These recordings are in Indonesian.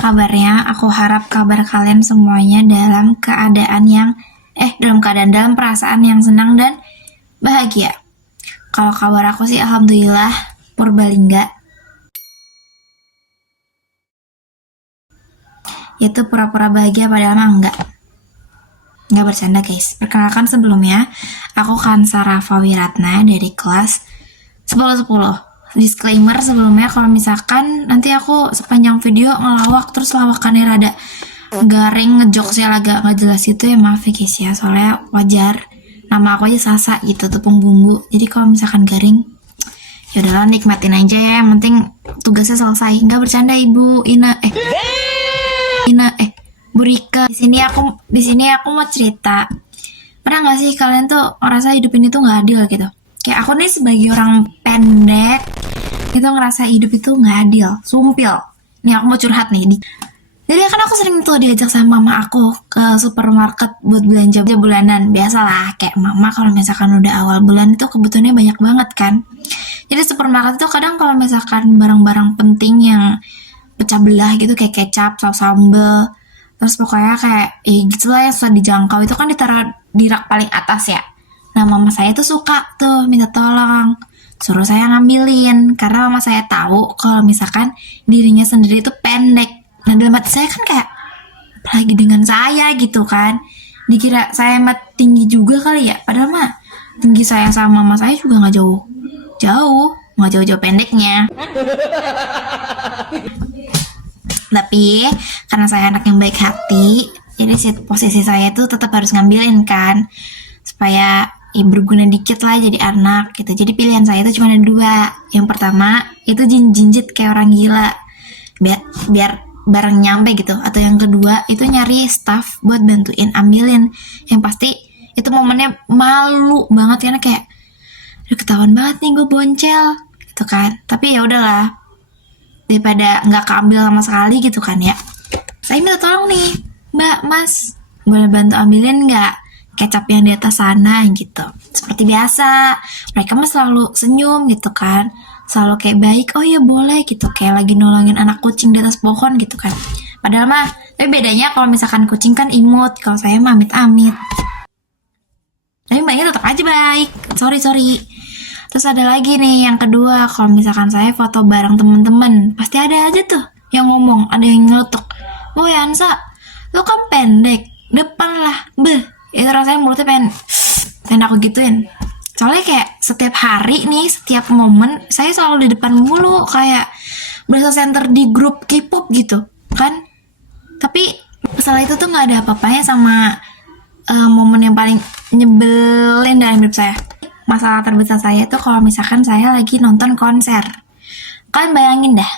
kabarnya? Aku harap kabar kalian semuanya dalam dalam perasaan yang senang dan bahagia. Kalau kabar aku sih alhamdulillah Purbalingga. Itu pura-pura bahagia padahal mah enggak. Enggak bercanda guys. Perkenalkan sebelumnya, aku Kansa Rafa Wiratna dari kelas 10-10. Disclaimer sebelumnya, kalau misalkan nanti aku sepanjang video ngelawak terus lawakannya rada garing, ngejokesnya agak nggak jelas itu ya maaf ya guys ya, soalnya wajar, nama aku aja Sasa gitu, tepung bumbu, jadi kalau misalkan garing ya udahlah nikmatin aja ya, yang penting tugasnya selesai. Nggak bercanda Ibu Bu Rika. Di sini aku mau cerita. Pernah nggak sih kalian tuh ngerasa hidup ini tuh nggak adil gitu? Kayak aku nih sebagai orang pendek itu ngerasa hidup itu nggak adil, sumpil. Nih aku mau curhat nih. Jadi kan aku sering tuh diajak sama mama aku ke supermarket buat belanja bulanan. Biasalah kayak mama kalau misalkan udah awal bulan itu kebutuhannya banyak banget kan. Jadi supermarket itu kadang kalau misalkan barang-barang penting yang pecah belah gitu kayak kecap, saus sambel, terus pokoknya kayak gitulah yang susah dijangkau itu kan ditaruh di rak paling atas ya. Nah mama saya tuh suka tuh minta tolong, suruh saya ngambilin, karena mama saya tahu kalau misalkan dirinya sendiri itu pendek. Nah dalam hati saya kan kayak, apalagi dengan saya gitu kan, dikira saya amat tinggi juga kali ya, padahal mah tinggi saya sama mama saya juga nggak jauh pendeknya. Tapi karena saya anak yang baik hati, jadi posisi saya tuh tetap harus ngambilin kan, supaya berguna dikit lah jadi anak gitu. Jadi pilihan saya itu cuma ada dua. Yang pertama itu jinjit kayak orang gila biar barang nyampe gitu, atau yang kedua itu nyari staff buat bantuin ambilin. Yang pasti itu momennya malu banget karena kayak udah ketahuan banget nih gue boncel gitu kan. Tapi ya udahlah, daripada nggak keambil sama sekali gitu kan ya, saya minta tolong nih, Mbak, Mas, boleh bantu ambilin nggak kecap yang di atas sana gitu. Seperti biasa, mereka mah selalu senyum gitu kan, selalu kayak baik, oh ya boleh gitu, kayak lagi nolongin anak kucing di atas pohon gitu kan. Padahal mah, tapi bedanya kalau misalkan kucing kan imut, kalau saya mah amit-amit. Tapi mbaknya tetap aja baik, sorry. Terus ada lagi nih yang kedua, kalau misalkan saya foto bareng temen-temen, pasti ada aja tuh yang ngomong, ada yang ngelutuk, "Woi Ansa, lo kan pendek, depan lah, itu rasanya mulutnya pengen aku gituin. Soalnya kayak setiap hari nih, setiap momen saya selalu di depan mulu, kayak berasa center di grup K-pop gitu kan. Tapi masalah itu tuh nggak ada apa-apanya sama momen yang paling nyebelin dalam hidup saya. Masalah terbesar saya tuh kalau misalkan saya lagi nonton konser. Kalian bayangin dah,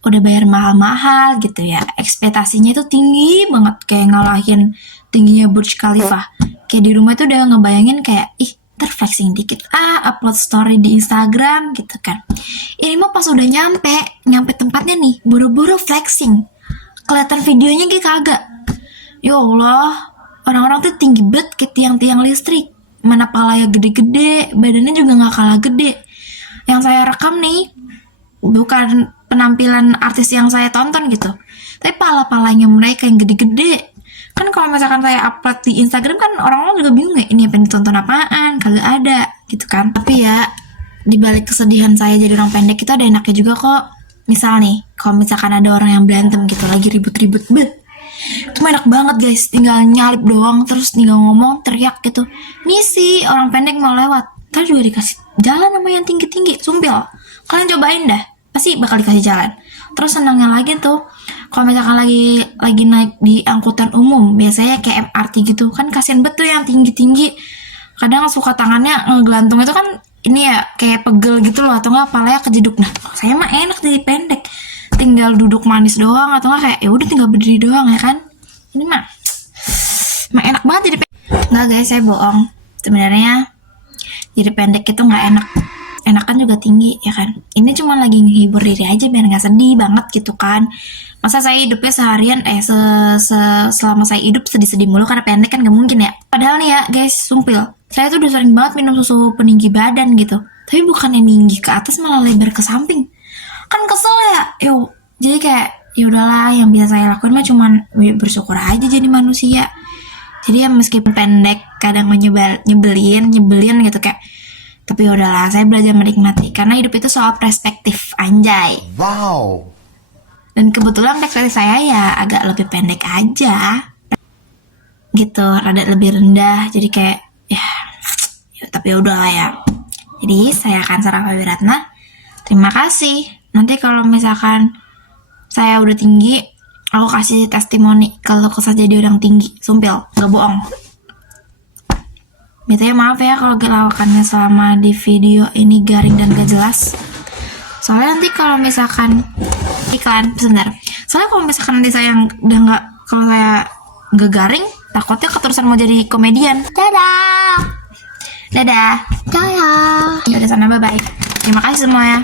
udah bayar mahal-mahal gitu ya, ekspektasinya itu tinggi banget, kayak ngalahin tingginya Burj Khalifa. Kayak di rumah tuh udah ngebayangin kayak, flexing dikit, upload story di Instagram gitu kan. Ini mah pas udah nyampe tempatnya nih, buru-buru flexing, kelihatan videonya kayak kagak. Ya Allah, orang-orang tuh tinggi banget kayak tiang-tiang listrik, mana palanya gede-gede, badannya juga nggak kalah gede. Yang saya rekam nih bukan penampilan artis yang saya tonton gitu, tapi pala-palanya mereka yang gede-gede. Kan kalau misalkan saya upload di Instagram kan orang-orang juga bingung ya, ini apa yang ditonton apaan, kagak ada gitu kan. Tapi ya dibalik kesedihan saya jadi orang pendek itu ada enaknya juga kok. Misal nih, kalau misalkan ada orang yang berantem gitu, lagi ribut-ribut, itu enak banget guys, tinggal nyalip doang, terus tinggal ngomong, teriak gitu, misi orang pendek mau lewat, ntar juga dikasih jalan sama yang tinggi-tinggi, sumpil. Kalian cobain dah, pasti bakal dikasih jalan. Terus senangnya lagi tuh, kalau misalkan lagi naik di angkutan umum, biasanya kayak MRT gitu, kan kasian betul yang tinggi-tinggi. Kadang suka tangannya ngegelantung itu kan, ini ya kayak pegel gitu loh, atau nggak palanya kejeduk. Nah, saya mah enak jadi pendek, tinggal duduk manis doang, atau nggak kayak ya udah tinggal berdiri doang ya kan. Ini mah enak banget jadi pendek. Nggak guys, saya bohong. Sebenarnya jadi pendek itu nggak enak. Enakan juga tinggi ya kan. Ini cuma lagi ngehibur diri aja biar nggak sedih banget gitu kan. Masa saya hidupnya seharian selama saya hidup sedih-sedih mulu karena pendek kan gak mungkin ya. Padahal nih ya guys, sumpil, saya tuh udah sering banget minum susu peninggi badan gitu, tapi bukannya tinggi ke atas malah lebar ke samping. Kan kesel ya. Jadi kayak ya udahlah, yang bisa saya lakuin mah cuman bersyukur aja jadi manusia. Jadi ya meskipun pendek kadang nyebelin gitu kayak, tapi ya udahlah, saya belajar menikmati karena hidup itu soal perspektif, anjay. Wow. Dan kebetulan perspektif saya ya agak lebih pendek aja gitu, rada lebih rendah, jadi kayak ya tapi ya udahlah ya. Jadi saya akan Sarah Wiratna, terima kasih. Nanti kalau misalkan saya udah tinggi, aku kasih testimoni kalau kesah jadi orang tinggi, sumpil, gak bohong. Betulnya maaf ya kalau gelawakannya selama di video ini garing dan gak jelas. Soalnya nanti kalau misalkan iklan, sebentar. Soalnya kalau misalkan nanti saya udah nggak, kalau saya nggak garing, takutnya keterusan mau jadi komedian. Dadah. Ya udah sana, bye bye. Terima kasih semuanya.